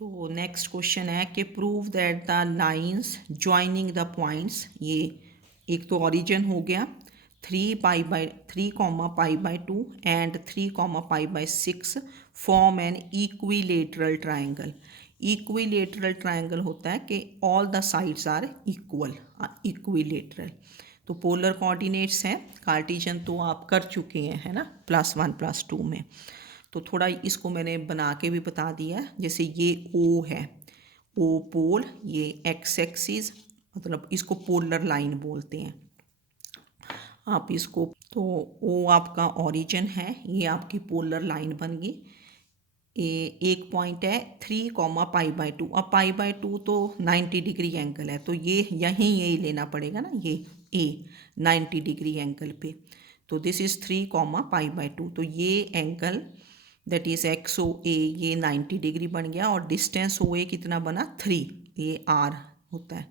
तो next question है कि prove that the lines joining the points, ये एक तो ओरिजिन हो गया 3 pi by 2 and 3 pi by 6 form an equilateral triangle. Equilateral triangle होता है कि all the sides are equal, equilateral. तो पोलर कोऑर्डिनेट्स हैं, कार्टेशियन तो आप कर चुके हैं, है ना, +1 +2 में। तो थोड़ा इसको मैंने बना के भी बता दिया है। जैसे ये ओ है, ओ पोल, ये एक्स एक्सिस, मतलब इसको पोलर लाइन बोलते हैं आप इसको। तो ओ आपका ओरिजिन है, ये आपकी पोलर लाइन बन गई। एक पॉइंट है 3 पाई बाई 2। अब पाई बाई 2 तो 90 डिग्री एंगल है, तो ये यहीं यही लेना पड़ेगा ना, ये ए 90 डिग्री एंगल पे। तो दिस इज़ 3 पाई बाई 2। तो ये एंगल दैट इज़ एक्स ओ ए, ये 90 डिग्री बन गया। और डिस्टेंस ओ ए कितना बना 3, ये आर होता है,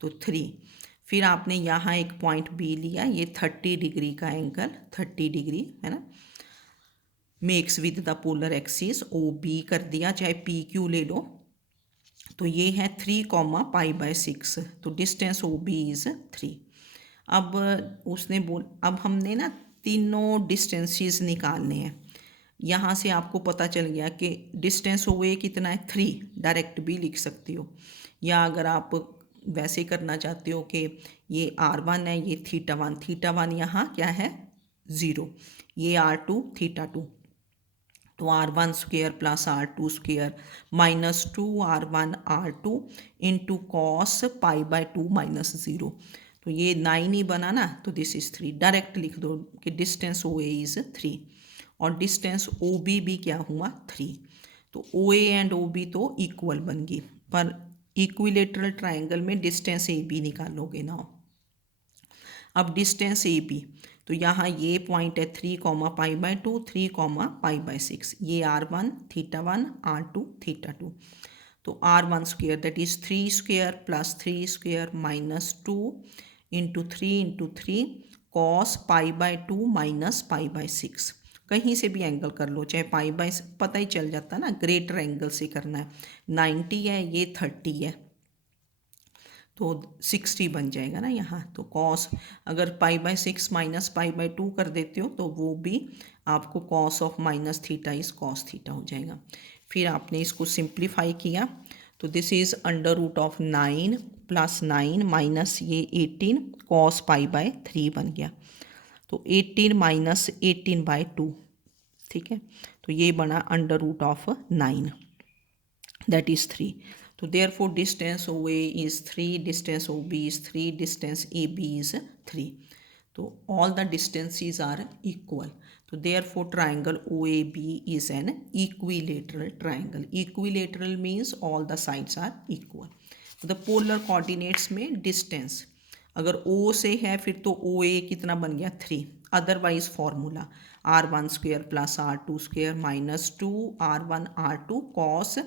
तो 3। फिर आपने यहाँ एक पॉइंट बी लिया, ये 30 डिग्री का एंगल, 30 डिग्री है ना, makes with the polar axis O B कर दिया, चाहे पी क्यू ले लो। तो ये है 3 पाई बाई 6, तो डिस्टेंस ओ बी इज़ 3। अब उसने अब हमने ना तीनों डिस्टेंसेस निकालने हैं। यहाँ से आपको पता चल गया कि डिस्टेंस ओ ए कितना है 3, डायरेक्ट भी लिख सकते हो, या अगर आप वैसे करना चाहते हो कि ये r1 है, ये θ1, θ1 यहाँ क्या है 0, ये r2 θ2। तो r1² + r2² -2r1r2 into cos पाई/2 -0। तो ये 9 ही बना ना, तो दिस इज़ 3। डायरेक्ट लिख दो कि डिस्टेंस ओ ए इज़ 3 और डिस्टेंस ओ बी भी क्या हुआ 3। तो ओ ए एंड ओ बी तो इक्वल बन गई, पर इक्विलेटरल ट्राइंगल में डिस्टेंस ए बी निकालोगे ना। अब डिस्टेंस ए बी, तो यहाँ ये पॉइंट है 3 पाई बाई 2, 3 पाई बाई 6, ये r1 θ1, r2 θ2। तो r1² that is 3² + 3² -2 into 3 cos पाई/2 -पाई/6। कहीं से भी एंगल कर लो, चाहे पाई/, पता ही चल जाता है ना, ग्रेटर एंगल से करना है। 90 है, ये 30 है, तो 60 बन जाएगा ना यहाँ। तो कॉस, अगर पाई/6 -पाई/2 कर देते हो तो वो भी आपको कॉस ऑफ -θ इज cos θ हो जाएगा। फिर आपने इसको सिंप्लीफाई किया, तो दिस इज़ √9 + 9 माइनस ये 18 cos π/3 बन गया। तो 18 - 18/2, ठीक है। तो ये बना √9, दैट इज़ 3। तो therefore distance OA is 3, distance OB is 3, distance AB is 3. तो all the distances are equal. तो therefore triangle OAB is an equilateral triangle. Equilateral means all the sides are equal. तो the polar coordinates में distance अगर O से है फिर तो OA कितना बन गया 3, otherwise formula r1² + r2² -2r1r2 cos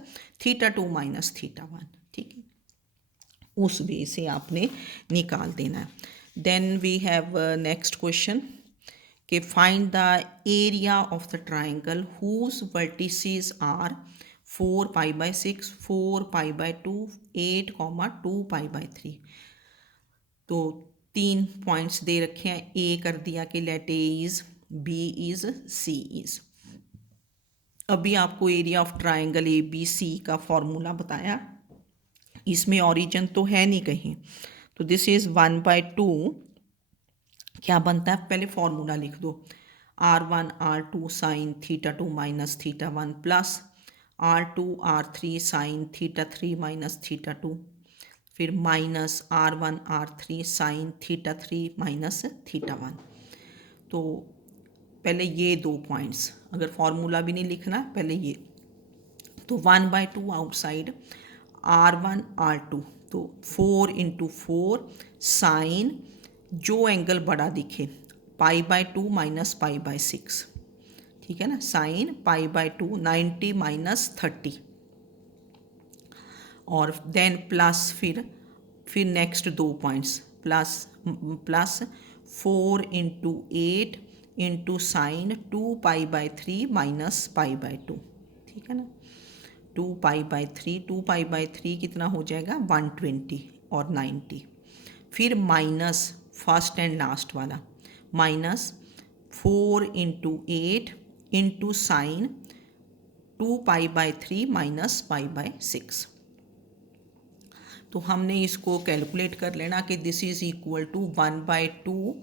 θ2 -θ1, ठीक है। उस वे से आपने निकाल देना है। Then we have next question कि find the area of the triangle whose vertices are 4 पाई/6, 4 पाई/2, 8, 2 पाई/3। तो 3 पॉइंट्स दे रखे हैं, ए कर दिया कि let A is, B is, C is. अभी आपको area of triangle A B C का फॉर्मूला बताया, इसमें ओरिजिन तो है नहीं कहीं। तो दिस इज़ 1/2, क्या बनता है पहले फॉर्मूला लिख दो, r1r2 sin θ2 -θ1 plus r2r3 sin θ3 -θ2, फिर माइनस r1r3 sin θ3 -θ1। तो पहले ये 2 पॉइंट्स, अगर फॉर्मूला भी नहीं लिखना पहले ये, तो 1/2 आउटसाइड r1r2, तो 4 × 4 साइन जो एंगल बड़ा दिखे π/2 -π/6, ठीक है ना, साइन π/2 90 - 30। और देन प्लस फिर next 2 points plus 4 × 8 into sine 2π/3 -π/2, ठीक है ना, 2 पाई बाई 3 कितना हो जाएगा 120 और 90। फिर माइनस फर्स्ट एंड लास्ट वाला minus 4 into 8 into sign 2 pi by 3 minus pi by 6। तो हमने इसको कैलकुलेट कर लेना कि दिस इज़ इक्वल टू 1/2।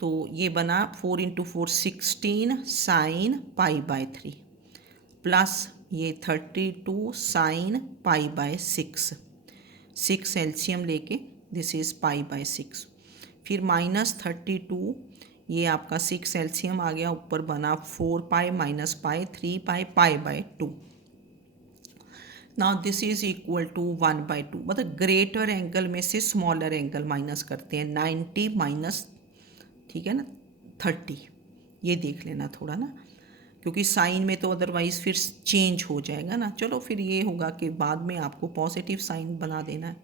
तो ये बना 4 into 4 16 sine pi by 3 plus ये 32 साइन पाई बाई 6। 6 एलसीएम लेके दिस इज़ पाई बाई 6। फिर माइनस 32 ये आपका 6 एलसीएम आ गया, ऊपर बना 4 पाई माइनस पाई 3 पाई पाई/2। Now this is equal to 1/2। मतलब ग्रेटर एंगल में से स्मॉलर एंगल माइनस करते हैं 90 माइनस, ठीक है ना, 30। ये देख लेना थोड़ा ना, क्योंकि साइन में तो अदरवाइज फिर चेंज हो जाएगा ना। चलो फिर ये होगा कि बाद में आपको पॉजिटिव साइन बना देना है।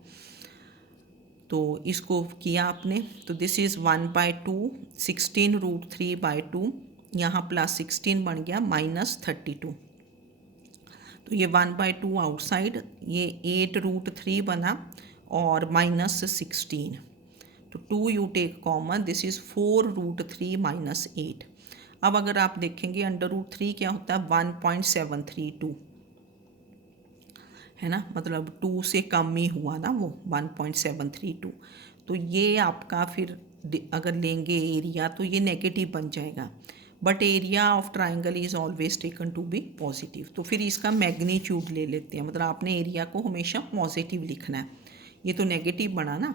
तो इसको किया आपने, तो दिस इज़ 1/2 16√3/2, यहाँ प्लस 16 बन गया माइनस 32। तो ये 1/2 आउटसाइड, ये 8√3 बना और माइनस 16। तो 2 you take common, this is 4√3 minus 8। अब अगर आप देखेंगे अंडर√3 क्या होता है 1.732 है ना, मतलब 2 से कम ही हुआ ना वो 1.732। तो ये आपका फिर अगर लेंगे एरिया तो ये नेगेटिव बन जाएगा, but area of triangle is always taken to be positive. तो फिर इसका मैग्नीट्यूड ले लेते हैं, मतलब आपने एरिया को हमेशा पॉजिटिव लिखना है। ये तो नेगेटिव बना ना,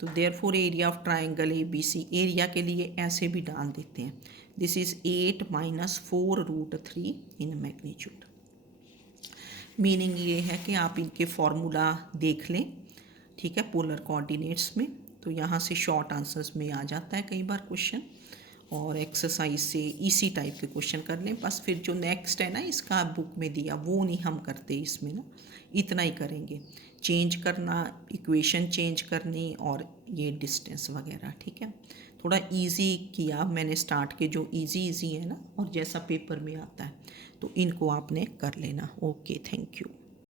तो therefore area of triangle ABC area के लिए ऐसे भी डाल देते हैं, this is 8 minus 4√3 in magnitude. Meaning ये है कि आप इनके फॉर्मूला देख लें, ठीक है, पोलर कोऑर्डिनेट्स में। तो यहाँ से शॉर्ट आंसर्स में आ जाता है कई बार क्वेश्चन, और एक्सरसाइज से इसी टाइप के क्वेश्चन कर लें। बस फिर जो नेक्स्ट है ना इसका बुक में दिया वो नहीं हम करते इसमें ना, इतना ही करेंगे, चेंज करना, इक्वेशन चेंज करनी और ये डिस्टेंस वगैरह, ठीक है। थोड़ा इजी किया मैंने स्टार्ट के, जो इजी है ना और जैसा पेपर में आता है, तो इनको आपने कर लेना। Okay, thank you.